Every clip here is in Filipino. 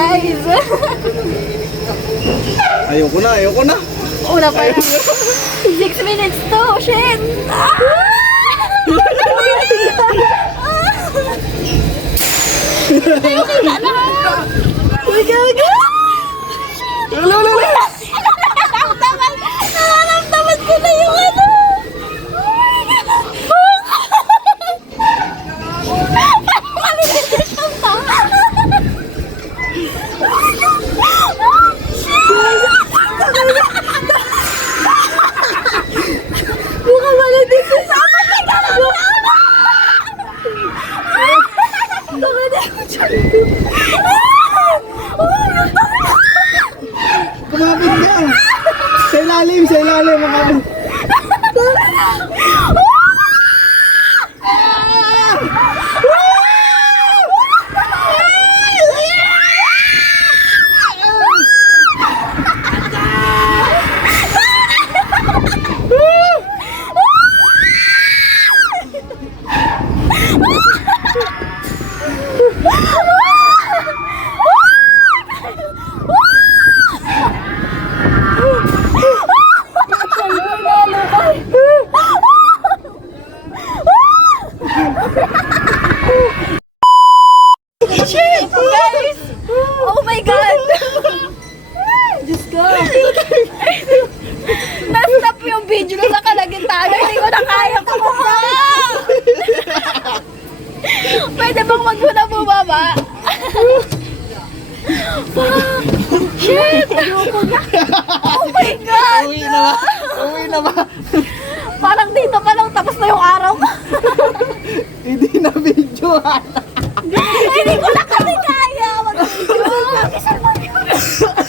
guys. Ayoko na. Una pa lang. 6 minutes to. Shit. Ayoko na na. Nararamdaman ko na yung ano. Buka malapit ko sa amin. Kumapit ka. Sa ilalim, kumapit. Shit, guys! Oh my God! Diyos ko! Na-stop yung video ko sa kalagitnaan. Hindi ko na kaya kumaba! Pwede bang wag mo na bumaba? Shit! Oh my God! Uwi na ba? Parang dito pa lang tapos na yung araw ko. Hindi na videohan. Hindi ko na kasi kaya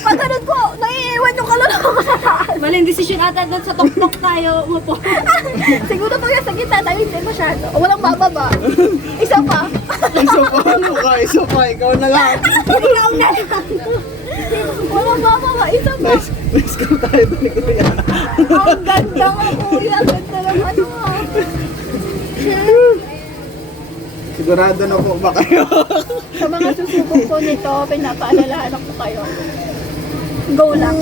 pag ganun po, naiiwan yung kaluluwa ko sa taas. Maling desisyon ata doon sa tok-tok tayo umupo. Siguro pag sa gitna tayo hindi masyado. Walang bababa. Isa pa. Isa pa, ikaw na lang. Ikaw na lang. Walang bababa. Isa pa. Nice ka tayo doon ni Kuya. Ang ganda nga kuya. Ganda lang ano nga. Sigurado na po ba kayo? Sa mga susubok ko nito, pinapaalalahan ko kayo. Go lang.